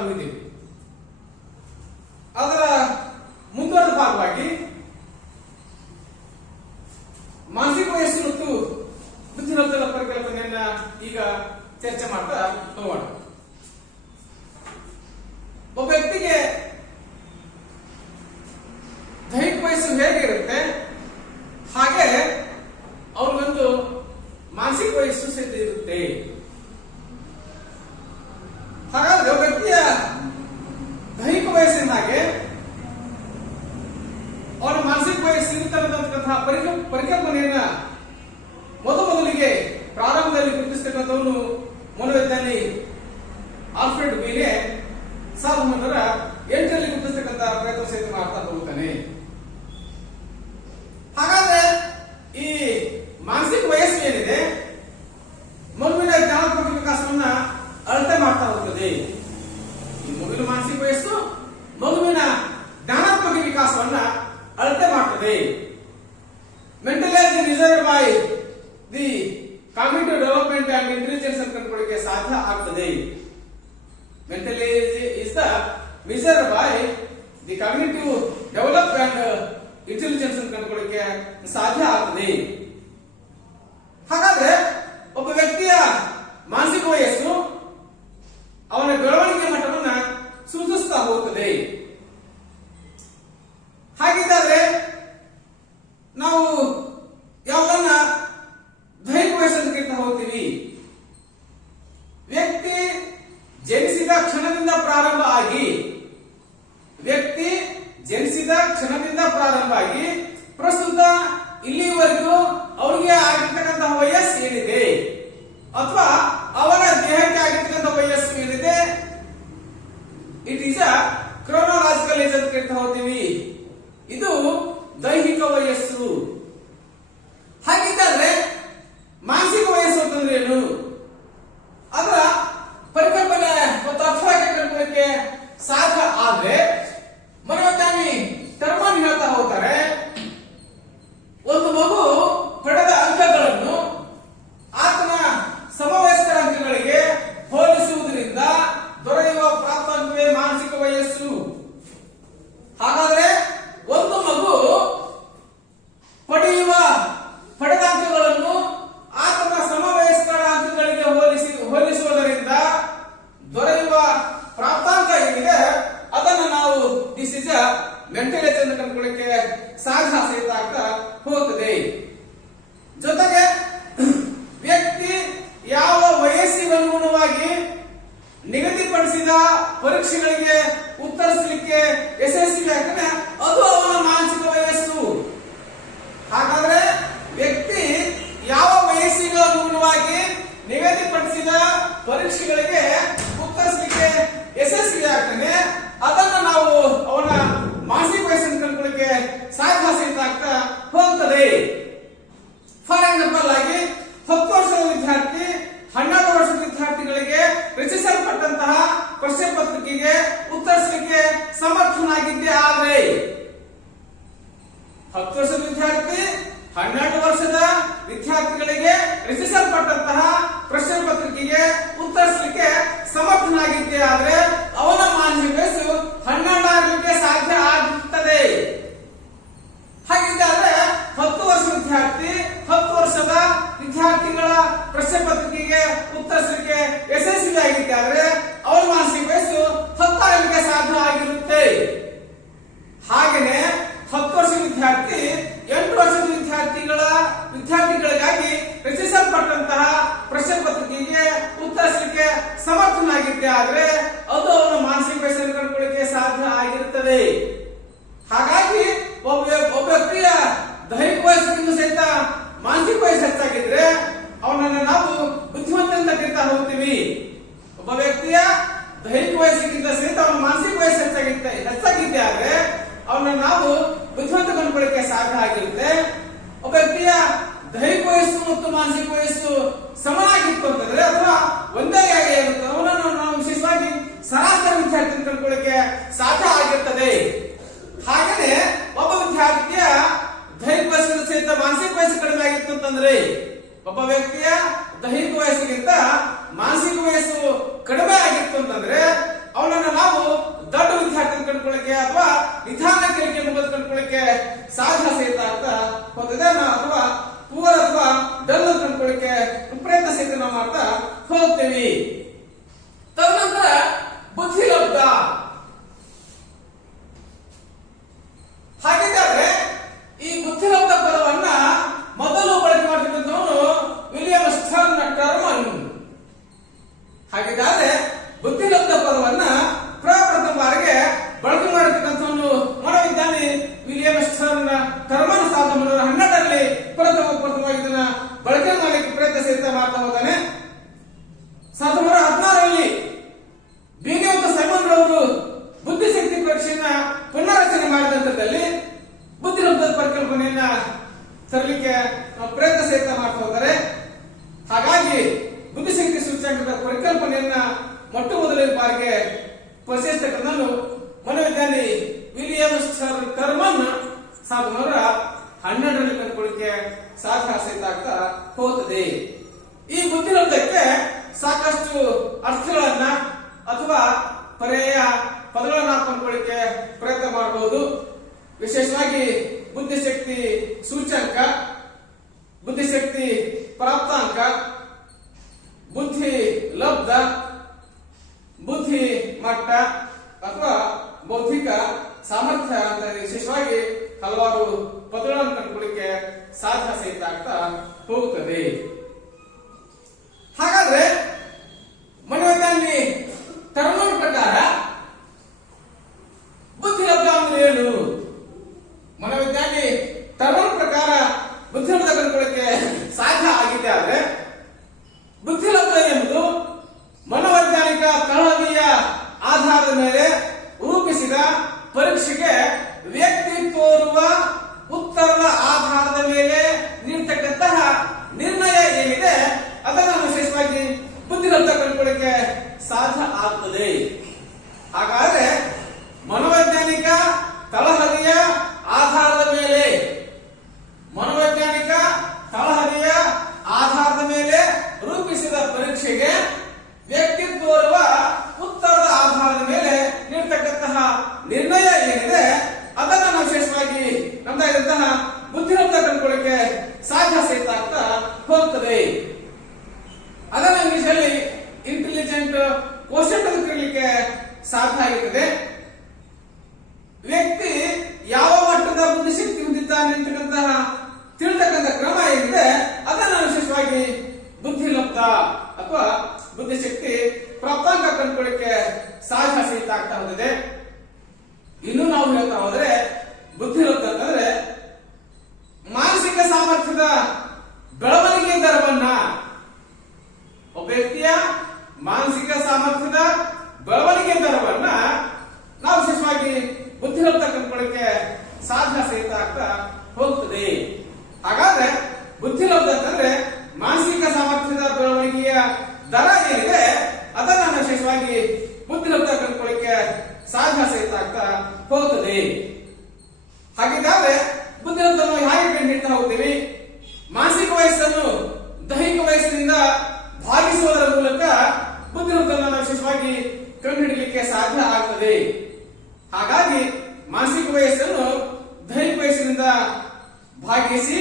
ನಾವಿದ್ದೀವಿ. ಅದರ ಮುಂದುವರೆದ ಭಾಗವಾಗಿ ಮಾನಸಿಕ ವಯಸ್ಸು ಮತ್ತು ಬುದ್ಧಿಮತ್ತೆಗಳ ಪರಿಕಲ್ಪನೆಯನ್ನ ಈಗ ಚರ್ಚೆ ಮಾಡ್ತಾ ಹೋಗೋಣ. ಒಬ್ಬ ವ್ಯಕ್ತಿಗೆ ದೈಹಿಕ ವಯಸ್ಸು ಹೇಗಿರುತ್ತೆ ಹಾಗೆ ಅವ್ರಿಗೊಂದು ಮಾನಸಿಕ ವಯಸ್ಸು ಸಹಿತ ಇರುತ್ತೆ. ಹಾಗಾದ್ರೆ ಒಬ್ಬ ವ್ಯಕ್ತಿಯ ದೈಹಿಕ ವಯಸ್ಸಿನ ಹಾಗೆ ಅವರ ಮಾನಸಿಕ ವಯಸ್ಸು ಇರುತ್ತಂತಹ ಪರಿಕಲ್ಪನೆಯನ್ನ ಮೊದಲಿಗೆ ಪ್ರಾರಂಭದಲ್ಲಿ ಗುರುತಿಸತಕ್ಕಂಥವನು ಮನೋವಿಜ್ಞಾನಿ ಆಲ್ಫ್ರೆಡ್ ವೀನೆ 1908ರಲ್ಲಿ ಗುರುತಿಸತಕ್ಕಂಥ ಪ್ರಯತ್ನ ಸಹಿತ ಮಾಡ್ತಾ ಹೋಗುತ್ತಾನೆ. ಹಾಗಾದ್ರೆ ಈ ಮಾನಸಿಕ ವಯಸ್ಸು ಏನಿದೆ ಮಗುವಿನ ಜ್ಞಾನಾತ್ಮಕ ವಿಕಾಸವನ್ನ ಅಳತೆ ಮಾಡ್ತಾ ಹೋಗ್ತದೆ. ಈ ಮಗುವಿನ ಮಾನಸಿಕ ವಯಸ್ಸು ಮಗುವಿನ ಜ್ಞಾನಾತ್ಮಕ ವಿಕಾಸವನ್ನ ಅಳತೆ ಮಾಡ್ತದೆ. Mental age reserved by the cognitive development and intelligence ಅಂತ ಕಂಡುಕೊಳ್ಳಿಕ್ಕೆ ಸಾಧ್ಯ ಆಗ್ತದೆ. Mental age is the measured by the cognitive development and intelligence ಅಂತ ಕಂಡುಕೊಳ್ಳಿಕ್ಕೆ ಸಾಧ್ಯ ಆಗ್ತದೆ. ಹಾಗಾದ್ರೆ ಒಬ್ಬ ವ್ಯಕ್ತಿಯ ಮಾನಸಿಕ ವಯಸ್ಸು ಅವನ ಬೆಳವಣಿಗೆ ಮಟ್ಟವನ್ನ ಸೂಚಿಸ್ತಾ ಹೋಗುತ್ತದೆ. ಹಾಗಿದ್ದಾದ್ರೆ ನಾವು ಯಾವನ್ನ ದೈಹಿಕ ವಯಸ್ಸು ಅಂತ ಕೇಳ್ತಾ ಹೋಗ್ತೀವಿ. ವ್ಯಕ್ತಿ ಜನಿಸಿದ ಕ್ಷಣದಿಂದ ಪ್ರಾರಂಭ ಆಗಿ ಪ್ರಸ್ತುತ ಇಲ್ಲಿವರೆಗೂ ಅವರಿಗೆ ಆಗಿರ್ತಕ್ಕಂತಹ ವಯಸ್ಸು ಏನಿದೆ ಅಥವಾ ಅವರ ದೇಹಕ್ಕೆ ಆಗಿರ್ತಕ್ಕಂಥ ವಯಸ್ಸು ಏನಿದೆ, ಇಟ್ ಈಸ್ ಅ ಕ್ರೋನಾಲಾಜಿಕಲ್ ಏಜ್ ಅಂತ ಕೇಳ್ತಾ ಹೋಗ್ತೀವಿ. ಇದು ದೈಹಿಕ ವಯಸ್ಸು. ಹಾಗಿದ್ದಾದ್ರೆ ಮಾನಸಿಕ ವಯಸ್ಸು ಅಂತಂದ್ರೆ ಏನು? ಅದರ ಪರಿಕಲ್ಪನೆ ಮತ್ತು ಅರ್ಥವಾಗಿ ಕಂಡುಕೊಳ್ಳಕ್ಕೆ ಸಾಧ್ಯ ಆದ್ರೆ ಮನೋವಿಜ್ಞಾನಿ ಟರ್ಮನ್ ಹೇಳ್ತಾ ಹೋಗ್ತಾರೆ, ಒಂದು ಮಗು ಪಡೆದ ಅಂಕಗಳನ್ನು ಆತನ ಸಮವಯಸ್ಕರ ಅಂಕಗಳಿಗೆ ಹೋಲಿಸುವುದರಿಂದ ದೊರೆಯುವ ಪ್ರಾಪ್ತಾಂಕವೇ ಮಾನಸಿಕ ವಯಸ್ಸು. ಹಾಗಾದ್ರೆ ಒಂದು ಮಗು ಪಡೆದ ಅಂಕಗಳನ್ನು ಆತನ ಸಮವಯಸ್ಕರ ಅಂಕಗಳಿಗೆ ಹೋಲಿಸುವುದರಿಂದ ದೊರೆಯುವ ಪ್ರಾಪ್ತಾಂಕ ಏನಿದೆ ಅದನ್ನು ನಾವು this is a mental age ಅಂತ ಕಂಡುಕೊಳ್ಳಕ್ಕೆ ಸಾಧ್ಯ ಸಹಿತ ಆಗ್ತಾ ಹೋಗುತ್ತದೆ. ಜೊತೆಗೆ ವ್ಯಕ್ತಿ ಯಾವ ವಯಸ್ಸಿಗನುಗುಣವಾಗಿ ನಿಗದಿಪಡಿಸಿದ ಪರೀಕ್ಷೆಗಳಿಗೆ ಉತ್ತರಿಸಲಿಕ್ಕೆ ಯಶಸ್ವಿ ಆಗ್ತಾನೆ ಅದು ಅವನ ಮಾನಸಿಕ ವಯಸ್ಸು. ಹಾಗಾದ್ರೆ ವ್ಯಕ್ತಿ ಯಾವ ವಯಸ್ಸಿಗೆ ಅನುಗುಣವಾಗಿ ನಿಗದಿಪಡಿಸಿದ ಪರೀಕ್ಷೆಗಳಿಗೆ ಉತ್ತರಿಸಲಿಕ್ಕೆ ಯಶಸ್ವಿ ಆಗ್ತಾನೆ ಅದನ್ನು ನಾವು ಅವನ ಮಾನಸಿಕ ವಯಸ್ಸನ್ನು ಕಂಡುಕೊಳ್ಳಕ್ಕೆ ಸಾಧ್ಯ ಸಹಿತ ಆಗ್ತಾ ಹೋಗ್ತದೆ. ಫಾರ್ ಎಕ್ಸಾಂಪಲ್ ಆಗಿ 10 ವರ್ಷದ ವಿದ್ಯಾರ್ಥಿ 12 ವರ್ಷದ ವಿದ್ಯಾರ್ಥಿಗಳಿಗೆ ರಚಿಸಲ್ಪಟ್ಟಂತಹ ಪ್ರಶ್ನೆ ಪತ್ರಿಕೆಗೆ ಉತ್ತರಿಸಲಿಕ್ಕೆ ಸಮರ್ಥನಾಗಿದ್ದೆ ಆದ್ರೆ 10 ವರ್ಷದ ವಿದ್ಯಾರ್ಥಿ 12 ವರ್ಷದ ವಿದ್ಯಾರ್ಥಿಗಳಿಗೆ ರಚಿಸಲ್ಪಟ್ಟಂತಹ ಪ್ರಶ್ನೆ ಪತ್ರಿಕೆಗೆ ಉತ್ತರಿಸಲಿಕ್ಕೆ ಸಮರ್ಥನಾಗಿದ್ದೆ ಆದ್ರೆ ಅವನ ಮಾನಸಿಕ ವಯಸ್ಸು 12 ಆಗಲಿಕ್ಕೆ ಸಾಧ್ಯ ಆಗುತ್ತದೆ. ಹಾಗಿದ್ದಾದ್ರೆ 10 ವರ್ಷದ ವಿದ್ಯಾರ್ಥಿ 10 ವರ್ಷದ ವಿದ್ಯಾರ್ಥಿಗಳ ಪ್ರಶ್ನೆ ಪತ್ರಿಕೆಗೆ ಉತ್ತರಿಸಲಿಕ್ಕೆ ಯಶಸ್ವಿಯಾಗಿದ್ದಾದ್ರೆ ಅವರ ಮಾನಸಿಕ ವಯಸ್ಸು 10 ಆಗಲಿಕ್ಕೆ ಸಾಧ್ಯ ಆಗಿರುತ್ತೆ. ಹಾಗೇನೆ 10 ವರ್ಷದ ವಿದ್ಯಾರ್ಥಿ 8 ವರ್ಷದ ವಿದ್ಯಾರ್ಥಿಗಳಿಗಾಗಿ ರಚಿಸಲ್ಪಟ್ಟಂತಹ ಪ್ರಶ್ನೆ ಪತ್ರಿಕೆಗೆ ಉತ್ತರಿಸಲಿಕ್ಕೆ ಸಮರ್ಥನಾಗಿದ್ದೆ ಆದ್ರೆ ಅದು ಅವನ ಮಾನಸಿಕ ವಯಸ್ಸನ್ನು ಕಂಡುಕೊಳ್ಳಿಕ್ಕೆ ಸಾಧ್ಯ ಆಗಿರುತ್ತದೆ. ಹಾಗಾಗಿ ಒಬ್ಬ ವ್ಯಕ್ತಿಯ ದೈಹಿಕ ವಯಸ್ಸಿಗಿಂತ ಸಹಿತ ಮಾನಸಿಕ ವಯಸ್ಸು ಹೆಚ್ಚಾಗಿದ್ರೆ ಅವನನ್ನು ನಾವು ಬುದ್ಧಿವಂತ ಅಂತ ಕರೀತಾ ಹೋಗ್ತೀವಿ. ಒಬ್ಬ ವ್ಯಕ್ತಿಯ ದೈಹಿಕ ವಯಸ್ಸಿಗಿಂತ ಸಹಿತ ಅವನ ಮಾನಸಿಕ ವಯಸ್ಸು ಹೆಚ್ಚಾಗಿದ್ದೆ ಆದ್ರೆ ಅವನನ್ನು ನಾವು ಬುದ್ಧಿವಂತ ಕಂಡುಕೊಳ್ಳಿಕ್ಕೆ ಸಾಧ್ಯ ಆಗಿರುತ್ತೆ. ಒಬ್ಬ ವ್ಯಕ್ತಿಯ ದೈಹಿಕ ವಯಸ್ಸು ಮತ್ತು ಮಾನಸಿಕ ವಯಸ್ಸು ಸಮನಾಗಿತ್ತು ಅಂತಂದ್ರೆ ಅಥವಾ ಒಂದೇ ಆಗಿರುತ್ತೆ ಅವನನ್ನು ನಾವು ವಿಶೇಷವಾಗಿ ಸರಾಸರಿ ವಿದ್ಯಾರ್ಥಿ ಕಂಡುಕೊಳ್ಳಿಕ್ಕೆ ಸಾಧ್ಯ ಆಗಿರ್ತದೆ. ಹಾಗೆಯೇ ಒಬ್ಬ ವಿದ್ಯಾರ್ಥಿಯ ದೈಹಿಕ ವಯಸ್ಸಿನ ಸಹಿತ ಮಾನಸಿಕ ವಯಸ್ಸು ಕಡಿಮೆ ಆಗಿತ್ತು ಅಂತಂದ್ರೆ ಒಬ್ಬ ವ್ಯಕ್ತಿಯ ದೈಹಿಕ ವಯಸ್ಸಿಗಿಂತ ಮಾನಸಿಕ ವಯಸ್ಸು ಕಡಿಮೆ ಆಗಿತ್ತು ಅಂತಂದ್ರೆ ಅವನನ್ನ ನಾವು ದೊಡ್ಡ ವಿದ್ಯಾರ್ಥಿ ಅಂತ ಕಂಡುಕೊಳ್ಳಕ್ಕೆ ಅಥವಾ ನಿಧಾನ ಕಲಿಕೆ ಮುಗಿದ ಕಂಡುಕೊಳ್ಳಕ್ಕೆ ಸಾಧ್ಯ ಸಹಿತ ಆಗ್ತಾ ಹೋಗ್ತದೆ, ಅಥವಾ ಪೂರ್ ಅಥವಾ ಡಲ್ ಅಂತ ಕಂಡುಕೊಳ್ಳಕ್ಕೆ ಪ್ರಯತ್ನ ಸಹಿತ ನಾವು ಮಾಡ್ತಾ ಹೋಗ್ತೇವೆ. ತದನಂತರ ಬುದ್ಧಿಲಬ್ಧ. ಹಾಗಿದ್ದಾದ್ರೆ ಈ ಬುದ್ಧಿಲಬ್ಧ ಪದವನ್ನ ಮೊದಲು ಬಳಕೆ ಮಾಡಿದಂತವನು ವಿಲಿಯಂ ಸ್ಟರ್ನ್ ಟರ್ಮನ್. ಹಾಗಿದ್ದಾದ್ರೆ ಬುದ್ಧಿಲಬ್ಧ ಪದವನ್ನ ಪ್ರಪ್ರಥಮ ಬಾರಿಗೆ ಬಳಕೆ ಮಾಡಿರ್ತಕ್ಕಂಥವನು ಮನೋವಿಜ್ಞಾನಿ ವಿಲಿಯಂ ಸ್ಟರ್ನ್ ಟರ್ಮನ್ 1912ರಲ್ಲಿ ಪ್ರಥಮವಾಗಿ ಇದನ್ನ ಬಳಕೆ ಮಾಡಲಿಕ್ಕೆ ಪ್ರಯತ್ನ ಸಹಿತ ಮಾಡ್ತಾ ಹೋದಾನೆ. 1916ರಲ್ಲಿ ಬೀನಿ ಮತ್ತು ಸೈಮನ್ ರವರು ಬುದ್ಧಿಶಕ್ತಿ ಪರೀಕ್ಷೆಯನ್ನ ಪುನರ್ರಚನೆ ಮಾಡಿದ ನಂತರದಲ್ಲಿ ಬುದ್ಧಿಲಬ್ಧದ ಪರಿಕಲ್ಪನೆಯನ್ನ ತರಲಿಕ್ಕೆ ಪ್ರಯತ್ನ ಸಹಿತ ಮಾಡ್ತಾ ಹೋದರೆ. ಹಾಗಾಗಿ ಬುದ್ಧಿಶಕ್ತಿ ಸೂಚ್ಯಂಕದ ಪರಿಕಲ್ಪನೆಯನ್ನ ಮೊಟ್ಟ ಮೊದಲನೇ ಬಾರಿಗೆ ಪರಿಚಯಿಸತಕ್ಕಂಥವನು ಮನೋವಿಜ್ಞಾನಿ ವಿಲಿಯಂ ಸ್ಟರ್ನ್ ಟರ್ಮನ್ 1912ರಲ್ಲಿ ಕಂಡುಕೊಳ್ಳಿಕ್ಕೆ ಸಾಧ್ಯ ಸಹಿತ ಆಗ್ತಾ ಹೋಗುತ್ತದೆ. ಈ ಬುದ್ಧಿಲಬ್ಧಕ್ಕೆ ಸಾಕಷ್ಟು ಅರ್ಥಗಳನ್ನ ಅಥವಾ ಪರ್ಯಾಯ ಪದಗಳನ್ನ ಕಂಡುಕೊಳ್ಳಿಕ್ಕೆ ಪ್ರಯತ್ನ ಮಾಡಬಹುದು. ವಿಶೇಷವಾಗಿ ಬುದ್ಧಿಶಕ್ತಿ ಸೂಚ್ಯಂಕ, ಬುದ್ಧಿಶಕ್ತಿ ಪ್ರಾಪ್ತಾಂಕ, ಬುದ್ಧಿ ಲಬ್ಧ, ಬುದ್ಧಿ ಮಟ್ಟ ಅಥವಾ ಬೌದ್ಧಿಕ ಸಾಮರ್ಥ್ಯ ಅಂತ ವಿಶೇಷವಾಗಿ ಹಲವಾರು ಪದಗಳನ್ನು ಕಂಡುಕೊಳ್ಳಿಕ್ಕೆ ಸಾಧ್ಯ ಸಹಿತ ಆಗ್ತಾ ಹೋಗುತ್ತದೆ. ಹಾಗಾದ್ರೆ ಮನೋವಿಜ್ಞಾನಿ ಟರ್ಮನ್ ಪ್ರಕಾರ ಬುದ್ಧಿಲಬ್ಧ ಅಂದ್ರೆ ಏನು? ಮನೋವಿಜ್ಞಾನಿ ಟರ್ಮನ್ ಪ್ರಕಾರ ಬುದ್ಧಿಲಬ್ಧ ಕಂಡುಕೊಳ್ಳಿಕ್ಕೆ ಸಾಧ್ಯ ಆಗಿದೆ. ಆದ್ರೆ ಬುದ್ಧಿಲಬ್ಧ ಎಂಬುದು ಮನೋವೈಜ್ಞಾನಿಕ ತಳಹದಿಯ ಆಧಾರದ ಮೇಲೆ ರೂಪಿಸಿದ ಪರೀಕ್ಷೆಗೆ ವ್ಯಕ್ತಿ ತೋರುವ ಉತ್ತರದ ಆಧಾರದ ಮೇಲೆ ನೀಡತಕ್ಕಂತಹ ನಿರ್ಣಯ ಏನಿದೆ ಅದನ್ನು ವಿಶೇಷವಾಗಿ ಬುದ್ಧಿಲಬ್ಧ ಕಂಡುಕೊಳ್ಳಿಕ್ಕೆ ಸಾಧ್ಯ ಆಗ್ತದೆ. ಹಾಗಾದ್ರೆ ಮನೋವೈಜ್ಞಾನಿಕ ತಳಹದಿಯ ಆಧಾರದ ಮೇಲೆ ರೂಪಿಸಿದ ಪರೀಕ್ಷೆಗೆ ವ್ಯಕ್ತಿ ತೋರುವ ಉತ್ತರದ ಆಧಾರದ ಮೇಲೆ ನೀಡತಕ್ಕಂತಹ ನಿರ್ಣಯ ಏನಿದೆ ಅದನ್ನು ನಾವು ವಿಶೇಷವಾಗಿ ನಮ್ದಾಗಿರುವಂತಹ ಬುದ್ಧಿಲಬ್ಧ ಕಂಡುಕೊಳ್ಳಿಕ್ಕೆ ಸಾಧ್ಯ ಸಹಿತ ಆಗ್ತಾ ಹೋಗ್ತದೆ. ಅದನ್ನು ಇಂಗ್ಲಿಷಲ್ಲಿ ಇಂಟೆಲಿಜೆಂಟ್ ಕೋಶೆಂಟ್ ಅಂತ ಕರೀಲಿಕ್ಕೆ ಸಾಧ್ಯ ಆಗುತ್ತದೆ. ವ್ಯಕ್ತಿ ಯಾವ ಮಟ್ಟದ ಬುದ್ಧಿಶಕ್ತಿ ಹೊಂದಿದ್ದಾನೆ ಅಂತಕ್ಕಂತಹ ತಿಳಿತಕ್ಕಂಥ ಕ್ರಮ ಏನಿದೆ ಅದನ್ನು ವಿಶೇಷವಾಗಿ ಬುದ್ಧಿಲಬ್ಧ ಅಥವಾ ಬುದ್ಧಿಶಕ್ತಿ ಪ್ರಾಪ್ತಾಂಕ ಕಂಡುಕೊಳ್ಳಿಕ್ಕೆ ಸಾಧ್ಯ ಸಹಿತ ಆಗ್ತಾ ಹೋಗಿದೆ. ಇನ್ನು ನಾವು ಹೇಳ್ತಾ ಹೋದ್ರೆ ಬುದ್ಧಿಲಬ್ಧ ಅಂತಂದ್ರೆ ಮಾನಸಿಕ ಸಾಮರ್ಥ್ಯದ ಬೆಳವಣಿಗೆ ದರವನ್ನ, ಒಬ್ಬ ವ್ಯಕ್ತಿಯ ಮಾನಸಿಕ ಸಾಮರ್ಥ್ಯದ ಬೆಳವಣಿಗೆ ದರವನ್ನ ನಾವು ವಿಶೇಷವಾಗಿ ಬುದ್ಧಿಲಬ್ಧ ಕಂಡುಕೊಳ್ಳಿಕ್ಕೆ ಸಾಧ್ಯ ಸಹಿತ ಆಗ್ತಾ ಹೋಗ್ತದೆ. ಹಾಗಾದ್ರೆ ಬುದ್ಧಿಲಬ್ಧ ಅಂತಂದ್ರೆ ಮಾನಸಿಕ ಸಾಮರ್ಥ್ಯದ ಬೆಳವಣಿಗೆಯ ದರ ಏನಿದೆ ಅದನ್ನ ವಿಶೇಷವಾಗಿ ಬುದ್ಧಿಲಬ್ಧ ಕಂಡುಕೊಳ್ಳಿಕ್ಕೆ ಸಾಧ್ಯ ಸಹಿತ ಆಗ್ತಾ ಹೋಗ್ತದೆ. ಹಾಗಿದ್ದಾದ್ರೆ ಬುದ್ಧಿಲಬ್ಧವನ್ನು ಹೇಗೆ ಕಂಡುಹಿಡಿತಾ ಹೋಗ್ತೀವಿ? ಮಾನಸಿಕ ವಯಸ್ಸನ್ನು ದೈಹಿಕ ವಯಸ್ಸಿನಿಂದ ಭಾಗಿಸುವುದರ ಮೂಲಕ ಬುದ್ಧಿಲಬ್ಧವನ್ನು ವಿಶೇಷವಾಗಿ ಕಂಡುಹಿಡಿಯಲಿಕ್ಕೆ ಸಾಧ್ಯ ಆಗ್ತದೆ. ಹಾಗಾಗಿ ಮಾನಸಿಕ ವಯಸ್ಸನ್ನು ದೈಹಿಕ ವಯಸ್ಸಿನಿಂದ ಭಾಗಿಸಿ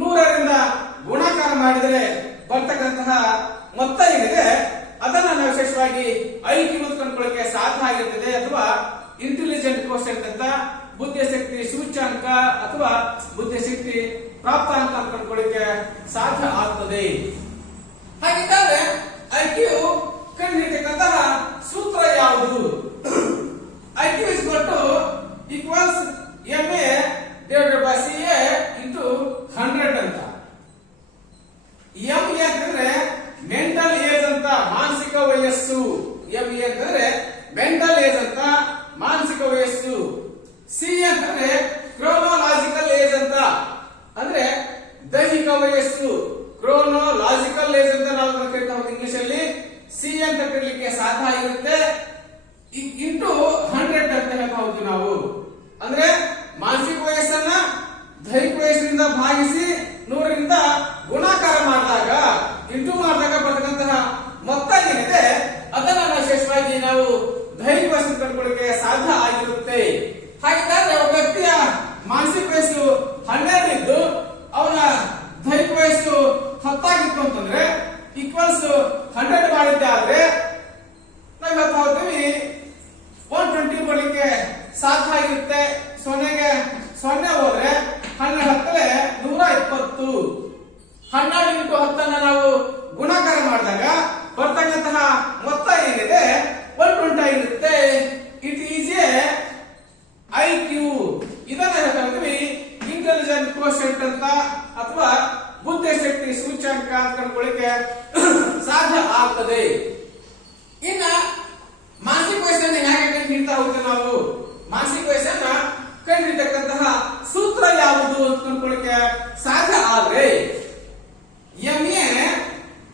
100ರಿಂದ ಗುಣಾಕಾರ ಮಾಡಿದರೆ ಬರ್ತಕ್ಕಂತಹ ಮೊತ್ತ ಏನಿದೆ ಅದನ್ನ ನಾವು ವಿಶೇಷವಾಗಿ ಐಕ್ಯೂ ಕಂಡುಕೊಳ್ಳಿಕ್ಕೆ ಸಾಧ್ಯ ಆಗಿರ್ತದೆ. ಅಥವಾ ಇಂಟೆಲಿಜೆಂಟ್ ಕೋಶೆಂಟ್ ಅಂತ ಬುದ್ಧಿಶಕ್ತಿ ಸೂಚ್ಯಂಕ ಅಥವಾ ಬುದ್ಧಿಶಕ್ತಿ ಪ್ರಾಪ್ತಾಂಕ ಅಂತ ಕಂಡುಕೊಳ್ಳಿಕ್ಕೆ ಸಾಧ್ಯ ಆಗ್ತದೆ. ಹಾಗಿದ್ದರೆ ಐಕ್ಯೂ ಕಂಡುಹಿಡಿಯತಕ್ಕಂತಹ ಸೂತ್ರ ಯಾವುದು? IQ is equals MA divided by CA into 100 ಅಂತ. MA ಅಂತಂದ್ರೆ ಮೆಂಟಲ್ ಏಜ್ ಅಂತ, ಮಾನಸಿಕ ವಯಸ್ಸು. MA ಅಂತಂದ್ರೆ ಮೆಂಟಲ್ ಏಜ್ ಅಂತ, ಮಾನಸಿಕ ವಯಸ್ಸು. C ಅಂತಂದ್ರೆ ಕ್ರೋನೋಲಾಜಿಕಲ್ ಏಜ್ ಅಂತ, ಅಂದ್ರೆ ದೈಹಿಕ ವಯಸ್ಸು. ಕ್ರೋನೋಲಾಜಿಕಲ್ ಏಜ್ ಅಂತ ನಾವು ಕರಿತಾ ಹೋಗ್ತೀವಿ ಇಂಗ್ಲಿಷ್ ಅಲ್ಲಿ. C ಅಂತ ಕರೀಲಿಕ್ಕೆ ಸಾಧ್ಯ ಆಗಿರುತ್ತೆ. ಇಂಟು 100 ಅಂತ ಹೇಳ್ತಾ ಹೋಗ್ತೀವಿ ನಾವು. ಅಂದ್ರೆ ಮಾನಸಿಕ ವಯಸ್ಸನ್ನ ದೈಹಿಕ ವಯಸ್ಸಿನಿಂದ ಭಾಗಿಸಿ 100ರಿಂದ ಗುಣಾಕಾರ ಮಾಡಿದಾಗ ಇಂಟು ಮಾಡಿದಾಗ ಬರ್ತಕ್ಕಂತಹ ಮೊತ್ತ ಏನಿದೆ ಅದನ್ನ ವಿಶೇಷವಾಗಿ ನಾವು 12 ಇಂಟು 10 ನಾವು ಗುಣಾಕಾರ ಮಾಡಿದಾಗ ಬರ್ತಕ್ಕಂತಹ ಮೊತ್ತ ಏನಿದೆ 120 ಆಗಿರುತ್ತೆ. It is A IQ. ಇದನ್ನ ಹೇಳ್ತೀವಿ ಇಂಟೆಲಿಜೆಂಟ್ ಕೋಶೆಂಟ್ ಅಂತ ಅಥವಾ ಬುದ್ಧಿಶಕ್ತಿ ಸೂಚ್ಯಂಕ ಅಂತ ಕಂಡುಕೊಳ್ಳಿಕ್ಕೆ ಸಾಧ್ಯ ಆಗ್ತದೆ. ಇನ್ನ ಮಾನಸಿಕ ವಯಸ್ಸನ್ನು ಹೇಗೆ ಕಂಡುಹಿಡಿತಾ ಹೋಗ್ತೇವೆ ನಾವು? ಮಾನಸಿಕ ವಯಸ್ಸನ್ನ ಕಂಡುಹಿಡಿತಕ್ಕಂತಹ ಸೂತ್ರ ಯಾವುದು ಅಂತ ಕಂಡುಕೊಳ್ಳಿಕ್ಕೆ ಸಾಧ್ಯ ಆದ್ರೆ MA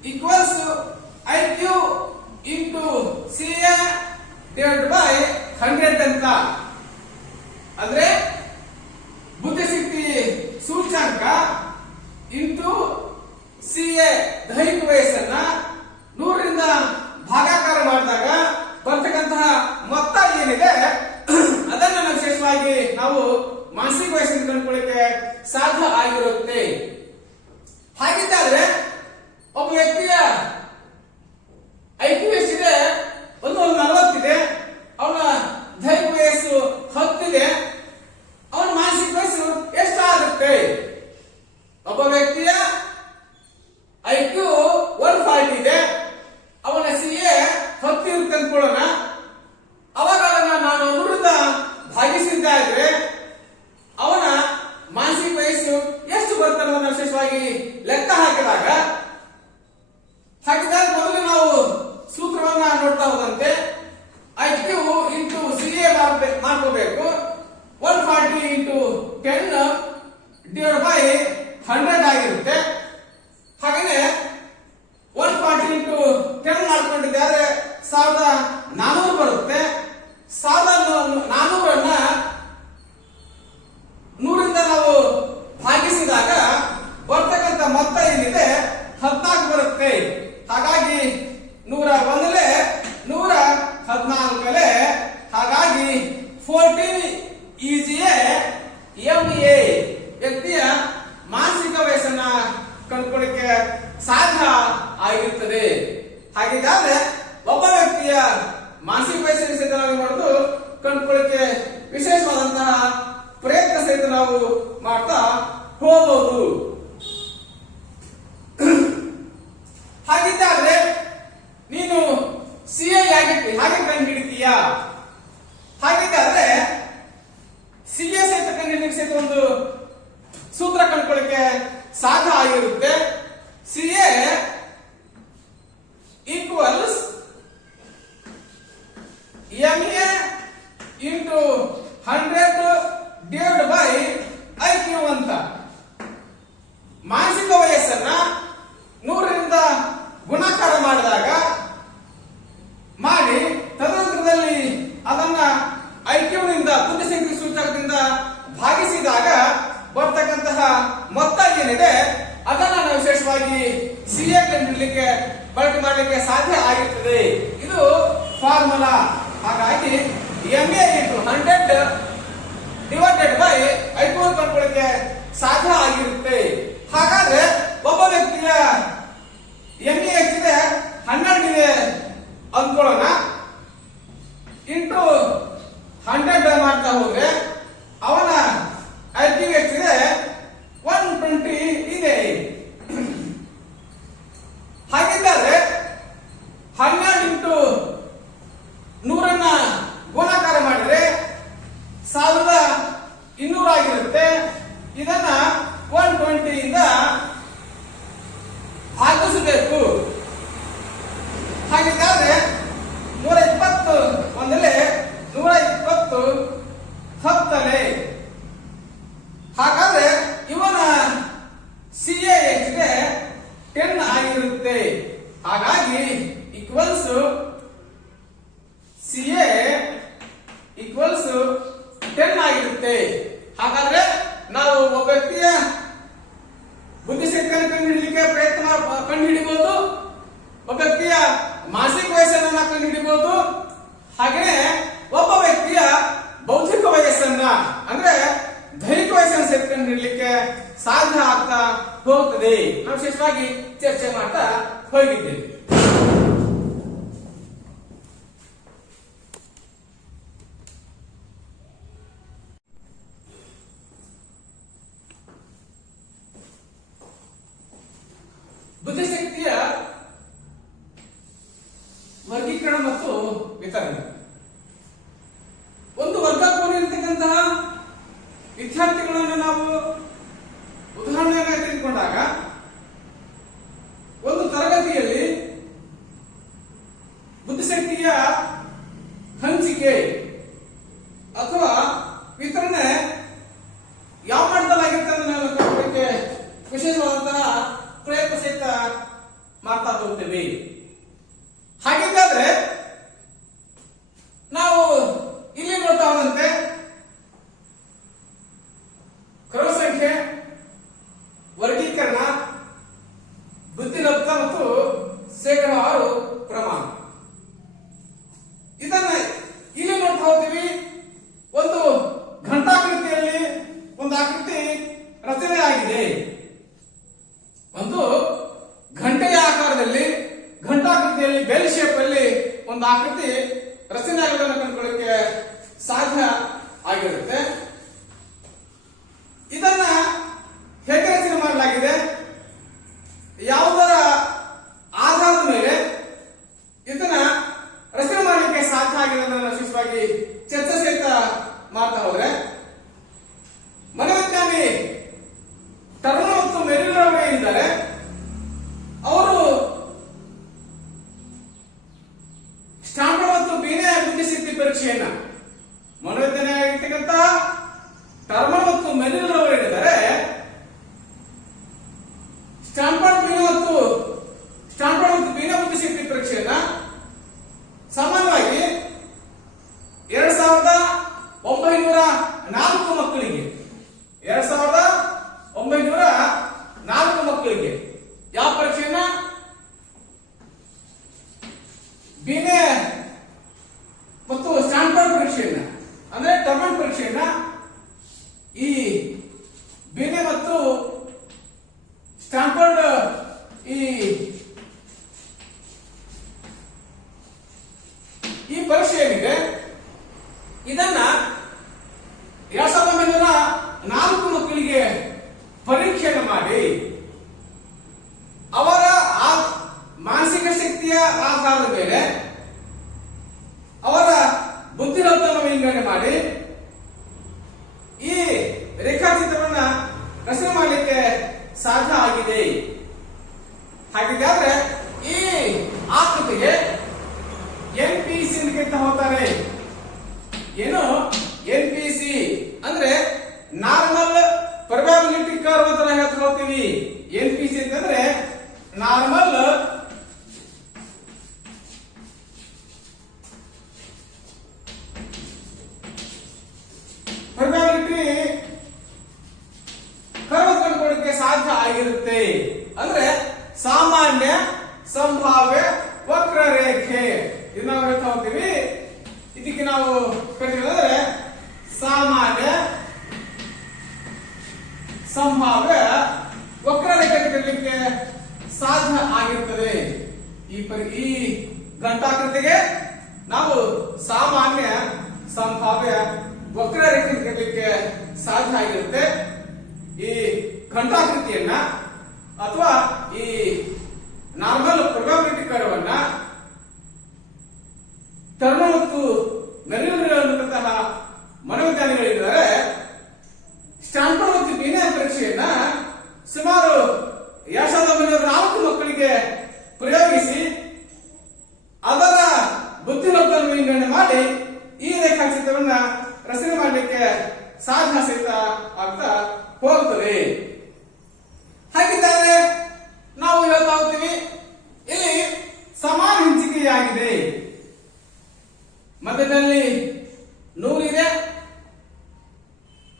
equals IQ into CA divided by 100 ಅಂತ. ಅಂದ್ರೆ ಬುದ್ಧಿಶಕ್ತಿ ಸೂಚ್ಯಂಕ ಇಂಟು CA ದೈಹಿಕ ವಯಸ್ಸನ್ನ 100ರಿಂದ ಭಾಗಾಕಾರ ಮಾಡಿದಾಗ ಬರ್ತಕ್ಕಂತಹ ಮೊತ್ತ ಏನಿದೆ ಅದನ್ನ ವಿಶೇಷವಾಗಿ ನಾವು ಮಾನಸಿಕ ವಯಸ್ಸನ್ನು ಕಂಡುಕೊಳ್ಳಿಕ್ಕೆ ಸಾಧ್ಯ ಆಗಿರುತ್ತೆ. ಹಾಗಿದ್ದಾದ್ರೆ ಒಬ್ಬ ವ್ಯಕ್ತಿಯ IQ ಎಷ್ಟಿದೆ? 140 ಇದೆ. ಅವನ ದೈಹಿಕ ವಯಸ್ಸು 10 ಇದೆ. ಅವನ ಮಾನಸಿಕ ವಯಸ್ಸು ಎಷ್ಟಾಗುತ್ತೆ? ಒಬ್ಬ ವ್ಯಕ್ತಿಯ IQ 140 ಇದೆ. ಅವನ CA 10 ಇರುತ್ತೆ ಅಂದ್ಕೊಳ್ಳೋಣ. ಅವಾಗ ಅದನ್ನ ನಾನು 100ರಿಂದ ಭಾಗಿಸಿದ್ದಾದ್ರೆ ಅವನ ಮಾನಸಿಕ ವಯಸ್ಸು ಎಷ್ಟು ಬರುತ್ತೆ ಅನ್ನೋದನ್ನ ವಿಶೇಷವಾಗಿ ಲೆಕ್ಕ ಹಾಕಿದಾಗ ಮೊದಲು ನಾವು ಸೂತ್ರವನ್ನ ನೋಡ್ತಾ ಹೋದಂತೆ IQ ಇಂಟು CA ಮಾಡ್ಕೋಬೇಕು. 140 ಇಂಟು 10 ಡಿವೈಡ್ ಬೈ 100 ಆಗಿರುತ್ತೆ. ಹಾಗೇನೆ 140 ಇಂಟು 10 ಮಾಡ್ಕೊಂಡಿದ್ದಾರೆ 1400 ಬರುತ್ತೆ. 1400ನ್ನ 100ರಿಂದ ನಾವು ಭಾಗಿಸಿದಾಗ ಬರ್ತಕ್ಕಂಥ ಮೊತ್ತ ಏನಿದೆ 14 ಬರುತ್ತೆ. ಹಾಗಾಗಿ 101 114 ಹಾಗಾಗಿ 14 ಈಸ್ ಎ MA ವ್ಯಕ್ತಿಯ ಮಾನಸಿಕ ವಯಸ್ಸನ್ನ ಕಂಡುಕೊಳ್ಳಿಕ್ಕೆ ಸಾಧ್ಯ ಆಗಿರುತ್ತದೆ. ಹಾಗಿದ್ದಾದ್ರೆ ಒಬ್ಬ ವ್ಯಕ್ತಿಯ ಮಾನಸಿಕ ವಯಸ್ಸಿನ ಸಹಿತ ನಾವು ಮಾಡೋದು ಕಂಡುಕೊಳ್ಳಿಕ್ಕೆ ವಿಶೇಷವಾದಂತಹ ಪ್ರಯತ್ನ ಸಹಿತ ನಾವು ಮಾಡ್ತಾ ಹೋಗಬಹುದು. ಹಾಗಿದ್ದಾದ್ರೆ ನೀನು CA ಹಾಗೆ ಕಂಡುಹಿಡಿತೀಯಾ? ಹಾಗಿದ್ದಾದ್ರೆ CA ಸಹಿತ ಕಂಡುಹಿಡಿಯಲಿಕ್ಕೆ ಸಹಿತ ಒಂದು ಸೂತ್ರ ಕಂಡುಕೊಳ್ಳಿಕ್ಕೆ ಸಾಧ್ಯ ಆಗಿರುತ್ತೆ. CA equals MA into 100 divide by IQ ಅಂತ. ಮಾನಸಿಕ ವಯಸ್ಸನ್ನ 100ರಿಂದ ಗುಣಾಕಾರ ಮಾಡಿದಾಗ ಮಾಡಿ ತದನಂತರದಲ್ಲಿ ಅದನ್ನ IQ ನಿಂದ ಬುದ್ಧಿಶಕ್ತಿ ಸೂಚಕದಿಂದ ಭಾಗಿಸಿದಾಗ ಬರ್ತಕ್ಕಂತಹ ಮೊತ್ತ ಏನಿದೆ ಅದನ್ನ ನಾವು ವಿಶೇಷವಾಗಿ CA ಕಂಡುಹಿಡಿಯಲಿಕ್ಕೆ ಬಳಕೆ ಮಾಡಲಿಕ್ಕೆ ಸಾಧ್ಯ ಆಗಿರ್ತದೆ. ಇದು ಫಾರ್ಮುಲಾ. ಹಾಗಾಗಿ MA into 100 divided by IQ ಕಂಡುಕೊಳ್ಳಿಕ್ಕೆ ಸಾಧ್ಯ ಆಗಿರುತ್ತೆ. ಹಾಗಾದ್ರೆ ಒಬ್ಬ ವ್ಯಕ್ತಿಯ MA ಎಷ್ಟಿದೆ? 12 ಇದೆ ಅಂದ್ಕೊಳ್ಳೋಣ. ಇಂಟು 100 ಮಾಡ್ತಾ ಹೋದ್ರೆ ಅವನ IQ ಎಷ್ಟಿದೆ? 120 ಇದೆ. ಹಾಗಿದ್ದರೆ 12 ಇಂಟು 100ನ್ನ ಗುಣಾಕಾರ ಮಾಡಿದ್ರೆ 1200 ಆಗಿರುತ್ತೆ. ಇದನ್ನ 120 ಇಂದ ಭಾಗಿಸಬೇಕು. ಹಾಗಿದ್ದಾದ್ರೆ 120 ಒಂದಲೇ 120 10 ಹಾಗಾದ್ರೆ ಇವನ CA ಎಷ್ಟಿದೆ? 10 ಆಗಿರುತ್ತೆ. ಹಾಗಾಗಿ ಈಕ್ವಲ್ಸ್ CA ಈಕ್ವಲ್ಸ್ 10 ಆಗಿರುತ್ತೆ. ಹಾಗಾದ್ರೆ ನಾವು ಒಬ್ಬ ವ್ಯಕ್ತಿಯ ಬುದ್ಧಿಶಕ್ತಿಯನ್ನು ಕಂಡುಹಿಡಿಯಲಿಕ್ಕೆ ಕಂಡುಹಿಡಿಬಹುದು. ಒಬ್ಬ ವ್ಯಕ್ತಿಯ ಮಾನಸಿಕ ವಯಸ್ಸನ್ನ ಕಂಡುಹಿಡಿಬಹುದು. ಹಾಗೆಯೇ ಒಬ್ಬ ವ್ಯಕ್ತಿಯ ಬೌದ್ಧಿಕ ವಯಸ್ಸನ್ನ ಅಂದ್ರೆ ದೈಹಿಕ ವಯಸ್ಸನ್ನು ಸಹಿತ ಕಂಡುಹಿಡಿಯಲಿಕ್ಕೆ ಸಾಧ್ಯ ಆಗ್ತಾ ಹೋಗ್ತದೆ. ನಾವು ವಿಶೇಷವಾಗಿ ಚರ್ಚೆ ಮಾಡ್ತಾ ಹೋಗಿದ್ದೇವೆ. ಮಾಡ್ತಾ ಹೋಗ್ತೇವೆ. ಹಾಗಿದ್ದಾದ್ರೆ ನಾವು ಇಲ್ಲಿ ನೋಡ್ತಾ ಹೋದಂತೆ ಕ್ರಮ ಸಂಖ್ಯೆ, ವರ್ಗೀಕರಣ, ಬುದ್ಧಿಲಬ್ಧ ಮತ್ತು ಶೇಕಡಾವಾರು ಪ್ರಮಾಣ, ಇದನ್ನ ಇಲ್ಲಿ ನೋಡ್ತಾ ಹೋಗ್ತೀವಿ. ಒಂದು ಘಂಟಾಕೃತಿಯಲ್ಲಿ ಒಂದು ಆಕೃತಿ ರಚನೆ ಆಗಿದೆ. ಒಂದು ಘಂಟೆಯ ಆಕಾರದಲ್ಲಿ ಘಂಟಾಕೃತಿಯಲ್ಲಿ ಬೆಲ್ ಶೇಪ್ ಅಲ್ಲಿ ಒಂದು ಆಕೃತಿ ರಚನೆ ಆಗೋದನ್ನು ಕಂಡುಕೊಳ್ಳಕ್ಕೆ ಸಾಧ್ಯ ಆಗಿರುತ್ತೆ. ಇದನ್ನ ಹೇಗೆ ರಚನೆ ಮಾಡಲಾಗಿದೆ, ಯಾವುದರ ಆಧಾರದ ಮೇಲೆ ಇದನ್ನ ರಚನೆ ಮಾಡಲಿಕ್ಕೆ ಸಾಧ್ಯ ಆಗಿದೆ ಅನ್ನೋದನ್ನ ವಿಶೇಷವಾಗಿ ಚರ್ಚೆ ಸಹಿತ ಮಾಡ್ತಾ ಹೋದ್ರೆ, ಮನೋವಿಜ್ಞಾನಿ ಟರ್ನರ್ ಮತ್ತು ಮೆರಿಲ್ ರವರು ಏನಿದ್ದಾರೆ ಅವರು ಸ್ಟ್ಯಾನ್ಫೋರ್ಡ್ ಮತ್ತು ಬೀನೆ ಬುದ್ಧಿಶಕ್ತಿ ಪರೀಕ್ಷೆಯನ್ನ ಮನೋವಿಜ್ಞಾನಿ ಆಗಿರ್ತಕ್ಕಂಥ ಟರ್ನರ್ ಮತ್ತು ಮೆರಿಲ್ ರವರು ಏನಿದ್ದಾರೆ ಸ್ಟ್ಯಾನ್ಫೋರ್ಡ್ ಮತ್ತು ಬೀನೆ ಬುದ್ಧಿಶಕ್ತಿ ಪರೀಕ್ಷೆಯನ್ನ ಸಾಮಾನ್ಯವಾಗಿ 2904 ಮಕ್ಕಳಿಗೆ 2904 ಮಕ್ಕಳಿಗೆ ಯಾವ ಪರೀಕ್ಷೆಯನ್ನ ಬೀನೆ ಮತ್ತು ಸ್ಟ್ಯಾನ್ಫೋರ್ಡ್ ಪರೀಕ್ಷೆಯನ್ನ ಅಂದ್ರೆ ಟರ್ನರ್ ಪರೀಕ್ಷೆಯನ್ನ ಈ ಬೀನೆ ಮತ್ತು ಸ್ಟ್ಯಾನ್ಫೋರ್ಡ್ ಈ ಪರೀಕ್ಷೆ ಏನಿದೆ ಇದನ್ನ 2904 ಮಕ್ಕಳಿಗೆ ಪರೀಕ್ಷೆಯನ್ನು ಮಾಡಿ ಅವರ ಮಾನಸಿಕ ಶಕ್ತಿಯ ಆಧಾರದ ಮೇಲೆ ಅವರ ಬುದ್ಧಿಲಬ್ಧವನ್ನು ವಿಂಗಡಣೆ ಮಾಡಿ ಈ ರೇಖಾಚಿತ್ರವನ್ನ ರಚನೆ ಮಾಡಲಿಕ್ಕೆ ಸಾಧ್ಯ ಆಗಿದೆ. ಹಾಗಿದ್ದಾದ್ರೆ ಈ ಆಕೃತಿಗೆ NPC ಅಂತ ಹೋಗ್ತಾರೆ. ಏನು NPC ಅಂದ್ರೆ ನಾರ್ಮಲ್ ಪ್ರೊಬ್ಯಾಬಿಲಿಟಿ ಕರ್ವ್ ಅಂತ ಹೇಳ್ತಾ ಹೋಗ್ತೀವಿ. NPC ಅಂತಂದ್ರೆ ನಾರ್ಮಲ್ ಪ್ರೊಬ್ಯಾಬಿಲಿಟಿ ಕರ್ವ್ ಕಂಡುಕೊಳ್ಳಕ್ಕೆ ಸಾಧ್ಯ ಆಗಿರುತ್ತೆ. ಅಂದ್ರೆ ಸಾಮಾನ್ಯ ಸಂಭಾವ್ಯ ವಕ್ರರೇಖೆ ಇದನ್ನ ನಾವು ಹೇಳ್ತಾ ಹೋಗ್ತೀವಿ. ಇದಕ್ಕೆ ನಾವು ಕರೀತೀವಿ ಸಾಮಾನ್ಯ ಸಂಭಾವ್ಯ ವಕ್ರರೇಖೆ ಕರೀಲಿಕ್ಕೆ ಸಾಧ್ಯ ಆಗಿರುತ್ತದೆ. ಈ ಘಂಟಾಕೃತಿಗೆ ನಾವು ಸಾಮಾನ್ಯ ಸಂಭಾವ್ಯ ವಕ್ರರೇಖೆ ಕರೀಲಿಕ್ಕೆ ಸಾಧ್ಯ ಆಗಿರುತ್ತೆ. ಈ ಘಂಟಾಕೃತಿಯನ್ನ ಅಥವಾ ಈ ನಾರ್ಮಲ್ ಪ್ರೊಬ್ಯಾಬಿಲಿಟಿ ಕರ್ವ್ ಅನ್ನ ಟರ್ನರ್ ಮತ್ತು ಮೆರಿಲ್ ಅನ್ನುವಂತಹ ಮನೋವಿಜ್ಞಾನಿಗಳಿದ್ದಾರೆ ಸ್ಟ್ಯಾನ್ಫೋರ್ಡ್ ಮತ್ತು ಬೀನೆ ಪರೀಕ್ಷೆಯನ್ನ ಸುಮಾರು 2904 ಮಕ್ಕಳಿಗೆ ಪ್ರಯೋಗಿಸಿ ಅದರ ಬುದ್ಧಿಲಬ್ಧವನ್ನು ವಿಂಗಡಣೆ ಮಾಡಿ ಈ ರೇಖಾಚಿತ್ರವನ್ನ ರಚನೆ ಮಾಡಲಿಕ್ಕೆ ಸಾಧ್ಯ ಸಹಿತ ಆಗ್ತಾ ಹೋಗ್ತದೆ. ಹಾಗಿದ್ದರೆ ನಾವು ಹೇಳ್ತಾ ಹೋಗ್ತೀವಿ ಇಲ್ಲಿ ಸಮಾನ ಹಂಚಿಕೆಯಾಗಿದೆ. ಮಧ್ಯದಲ್ಲಿ 100 ಇದೆ.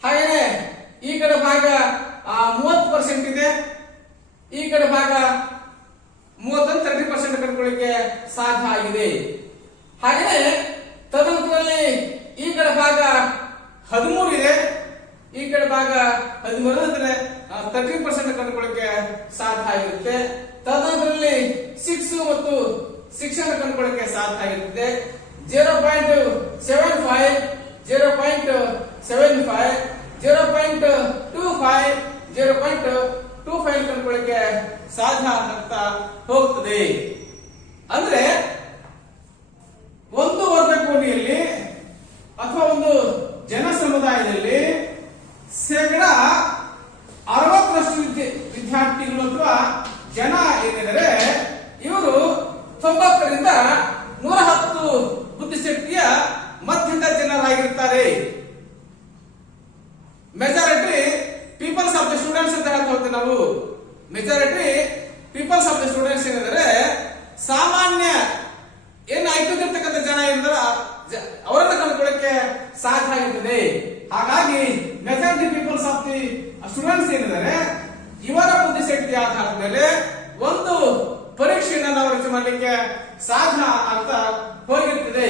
ಹಾಗೆಯೇ ಈ ಕಡೆ ಭಾಗ 30% ಇದೆ. ಈ ಕಡೆ ಭಾಗ 30% ಕಂಡುಕೊಳ್ಳಿಕ್ಕೆ ಸಾಧ್ಯ ಆಗಿದೆ. ಹಾಗೆಯೇ ತದನಂತರದಲ್ಲಿ ಈ ಕಡೆ ಭಾಗ 13 ಇದೆ. ಈ ಕಡೆ ಭಾಗ 13 ಅಂದ್ರೆ 30% ಕಂಡುಕೊಳ್ಳಿಕ್ಕೆ ಸಾಧ್ಯ ಆಗಿರುತ್ತೆ. ತದನಂತರದಲ್ಲಿ 6 ಮತ್ತು 6 ಅನ್ನು ಕಂಡುಕೊಳ್ಳಿಕ್ಕೆ ಸಾಧ್ಯ ಆಗಿರುತ್ತೆ. 0.75 0.75 0.25 0.25 ಕಂಡುಕೊಳ್ಳಿಕ್ಕೆ ಸಾಧ್ಯ ಆಗ್ತಾ ಹೋಗ್ತದೆ. ಅಂದ್ರೆ ಒಂದು ವರ್ಗ ಕೋಣೆಯಲ್ಲಿ ಅಥವಾ ಒಂದು ಜನ ಸಮುದಾಯದಲ್ಲಿ 60% ವಿದ್ಯಾರ್ಥಿಗಳು ಅಥವಾ ಜನ ಏನಿದ್ದಾರೆ ಇವರು 90 ರಿಂದ 110 ಬುದ್ಧಿಶಕ್ತಿಯ ಮಧ್ಯದ ಜನರಾಗಿರುತ್ತಾರೆ. Majority peoples of the students ಅಂತ ಹೇಳ್ತಾ ಹೋಗ್ತೀವಿ ನಾವು. Majority peoples of the students ಏನಿದ್ದಾರೆ ಆದ್ಮೇಲೆ ಒಂದು ಪರೀಕ್ಷೆಯನ್ನು ನಾವು ರಚನೆ ಮಾಡಲಿಕ್ಕೆ ಸಾಧ್ಯ ಅಂತ ಹೋಗಿರ್ತದೆ.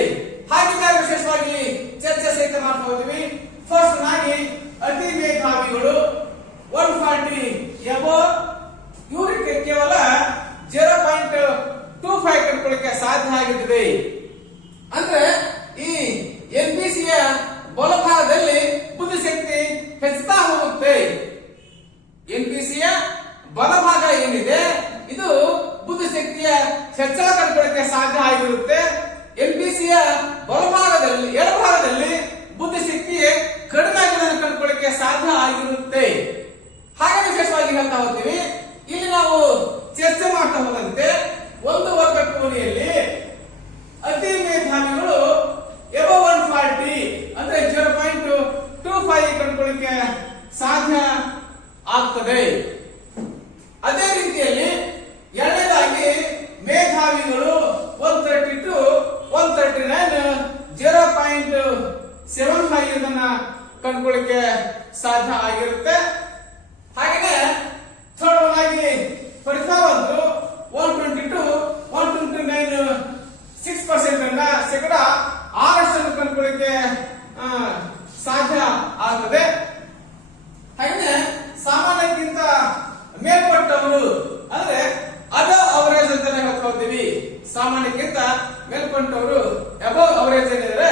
ಹಾಗಿದ್ದಾಗ ವಿಶೇಷವಾಗಿ ಚರ್ಚೆ ಸಹಿತ ಮಾಡ್ತಾ ಹೋಗ್ತೀವಿ. ಫಸ್ಟ್ ನಾಗಿ ಅತಿ ಮೇಧಾವಿಗಳು 140 ಎಬೋ ಇವರಿಗೆ ಕೇವಲ 0.25 ಕಂಡುಕೊಳ್ಳಕ್ಕೆ ಸಾಧ್ಯ ಆಗಿರ್ತದೆ. ಅಂದ್ರೆ ಈ NPCಯ ಬಲಭಾಗದಲ್ಲಿ ಬುದ್ಧಿಶಕ್ತಿ ಹೆಚ್ಚುತ್ತಾ ಹೋಗುತ್ತೆ. NPCಯ ಬಲಭಾಗ ಏನಿದೆ ಇದು ಬುದ್ಧಿಶಕ್ತಿಯ ಹೆಚ್ಚಳ ಕಂಡುಕೊಳ್ಳಕ್ಕೆ ಸಾಧ್ಯ ಆಗಿರುತ್ತೆ. NPCಯ ಬಲಭಾಗದಲ್ಲಿ ಎಡಭಾಗದಲ್ಲಿ ಬುದ್ಧಿಶಕ್ತಿ ಕಡಿಮೆ ಆಗುವುದನ್ನು ಕಂಡುಕೊಳ್ಳಕ್ಕೆ ಸಾಧ್ಯ ಆಗಿರುತ್ತೆ. ಹಾಗೆ ವಿಶೇಷವಾಗಿ ಹೇಳ್ತಾ ಹೋಗ್ತೀವಿ. ಇಲ್ಲಿ ನಾವು ಚರ್ಚೆ ಮಾಡ್ತಾ ಹೋದಂತೆ ಒಂದು ವರ್ಗ ಕೋಣೆಯಲ್ಲಿ ಅತಿ ಮೇಧಾವಿಗಳು ಎಬೋ 140 ಅಂದ್ರೆ 0.25 ಕಂಡುಕೊಳ್ಳಕ್ಕೆ ಸಾಧ್ಯ ಆಗ್ತದೆ. ಅದೇ ರೀತಿಯಲ್ಲಿ ಎರಡನೇದಾಗಿ ಮೇಧಾವಿಗಳು 130 to 139 0.75 ಇದನ್ನ ಕಂಡುಕೊಳ್ಳಕ್ಕೆ ಸಾಧ್ಯ ಆಗಿರುತ್ತೆ. ಹಾಗೆಯೇ ಥರ್ಡ್ ಒನ್ ಆಗಿ ಪ್ರತಿಭಾವಂತರು 120 to 129 6% ಅನ್ನ ಶೇಕಡ 6% ಕಂಡುಕೊಳ್ಳಕ್ಕೆ ಸಾಧ್ಯ ಆಗ್ತದೆ. ಹಾಗೆಯೇ ಸಾಮಾನ್ಯಕ್ಕಿಂತ ಮೇಲ್ಪಟ್ಟವರು ಅಂದ್ರೆ ಅಬವ್ ಅವರೇಜ್ ಅಂತ ಹೇಳ್ತಾ ಹೋಗ್ತೀವಿ. ಸಾಮಾನ್ಯಕ್ಕಿಂತ ಮೇಲ್ಪಟ್ಟವರು ಅಬವ್ ಅವರೇಜ್ ಏನಿದ್ರೆ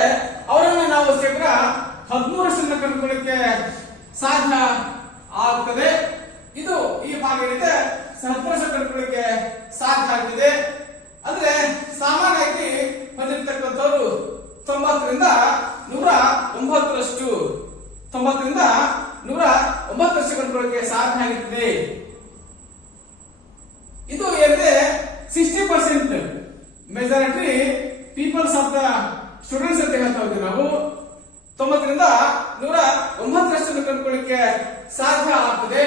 ಅವರನ್ನು ನಾವು ಶೇಕಡ 13% ಕಂಡುಕೊಳ್ಳಕ್ಕೆ ಸಾಧ್ಯ ಆಗ್ತದೆ. ಇದು ಈ ಭಾಗ ಏನಿದೆ 10% ಕಂಡುಕೊಳ್ಳಕ್ಕೆ ಸಾಧ್ಯ ಆಗ್ತಿದೆ. ಅಂದ್ರೆ ಸಾಮಾನ್ಯವಾಗಿ ಹೊಂದಿರತಕ್ಕಂಥವ್ರು 90ರಿಂದ 109ರಷ್ಟು 90ರಿಂದ 109ರಷ್ಟು ಕಂಡುಕೊಳ್ಳಕ್ಕೆ ಸಾಧ್ಯ ಆಗುತ್ತದೆ. ಇದು ಏನಿದೆ 60% majority peoples of the students ಅಂತ ಹೇಳ್ತಾ ಹೋಗ್ತೀವಿ ನಾವು. 90ರಿಂದ 109ರಷ್ಟು ಕಂಡುಕೊಳ್ಳಕ್ಕೆ ಸಾಧ್ಯ ಆಗ್ತದೆ.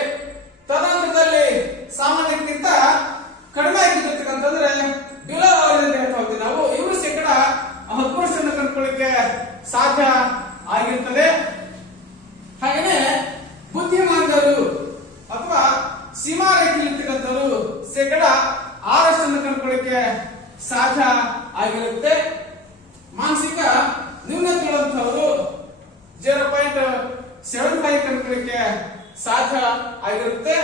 ತದನಂತರದಲ್ಲಿ ಸಾಮಾನ್ಯಕ್ಕಿಂತ ಕಡಿಮೆ ಆಗಿರ್ತಕ್ಕಂಥದ್ರೆ ಬಿಲೋ ಅವರೇಜ್ ಅಂತ ಹೇಳ್ತಾ ಹೋಗ್ತೀವಿ ನಾವು. ಇವರು ಶೇಕಡ 10% ಕಂಡುಕೊಳ್ಳಕ್ಕೆ ಸಾಧ್ಯ ಆಗಿರ್ತದೆ. ಹಾಗೆಯೇ ಬುದ್ಧಿಮಾಂಗರು ಅಥವಾ ಸೀಮಾ ರೇಖೆಯಲ್ಲಿರ್ತಕ್ಕಂಥವರು ಶೇಕಡ 6% ಕಂಡುಕೊಳ್ಳಕ್ಕೆ ಸಾಧ್ಯ ಆಗಿರುತ್ತೆ. ಮಾನಸಿಕ ನ್ಯೂನತೆಗಳಂತವರು 0.75 ಕಂಡುಕೊಳ್ಳಕ್ಕೆ ಸಾಧ್ಯ ಆಗಿರುತ್ತೆ.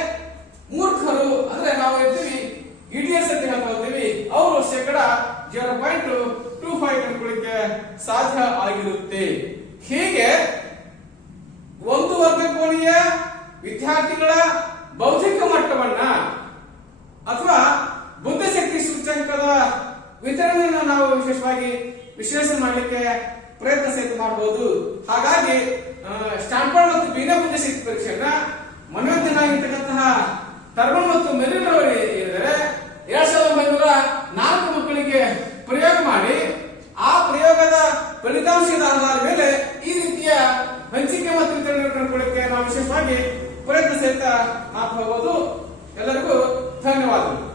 ಮೂರ್ಖರು ಅಂದ್ರೆ ನಾವು ಹೇಳ್ತೀವಿ ಇಡಿಯಟ್ಸ್ ಅಂತ ಹೇಳ್ತಾ ಹೋಗ್ತೀವಿ, ಅವರು ಶೇಕಡ 0.25 ಕಂಡುಕೊಳ್ಳಕ್ಕೆ ಸಾಧ್ಯ ಆಗಿರುತ್ತೆ. ಹೀಗೆ ಒಂದು ವರ್ಗ ಕೋಣೆಯ ವಿದ್ಯಾರ್ಥಿಗಳ ಬೌದ್ಧಿಕ ಮಟ್ಟವನ್ನ ಅಥವಾ ಬುದ್ಧಿಶಕ್ತಿ ಸೂಚ್ಯಂಕದ ವಿತರಣೆಯನ್ನು ನಾವು ವಿಶೇಷವಾಗಿ ವಿಶ್ಲೇಷಣೆ ಮಾಡಲಿಕ್ಕೆ ಪ್ರಯತ್ನ ಸಹಿತ ಮಾಡಬಹುದು. ಹಾಗಾಗಿ ಸ್ಟ್ಯಾನ್ಫೋರ್ಡ್ ಮತ್ತು ಬೀನಾ ಬುದ್ಧಿಶಕ್ತಿ ಪರೀಕ್ಷೆಯನ್ನ ಮನೋಜ್ಞನಾಗಿರ್ತಕ್ಕಂತಹ ಟರ್ಮನ್ ಮತ್ತು ಮೆರಿಲ್ ಅವರು ಹೇಳಿದರೆ 1904 ಮಕ್ಕಳಿಗೆ ಪ್ರಯೋಗ ಮಾಡಿ ಆ ಪ್ರಯೋಗದ ಫಲಿತಾಂಶದ ಆಧಾರದ ಮೇಲೆ ಈ ರೀತಿಯ ಹಂಚಿಕೆ ಮತ್ತು ವಿತರಣೆ ಕಂಡುಕೊಳ್ಳಕ್ಕೆ ನಾವು ವಿಶೇಷವಾಗಿ ಪ್ರಯತ್ನ ಸಹಿತ ಮಾಡಬಹುದು. ಎಲ್ಲರಿಗೂ ಧನ್ಯವಾದಗಳು.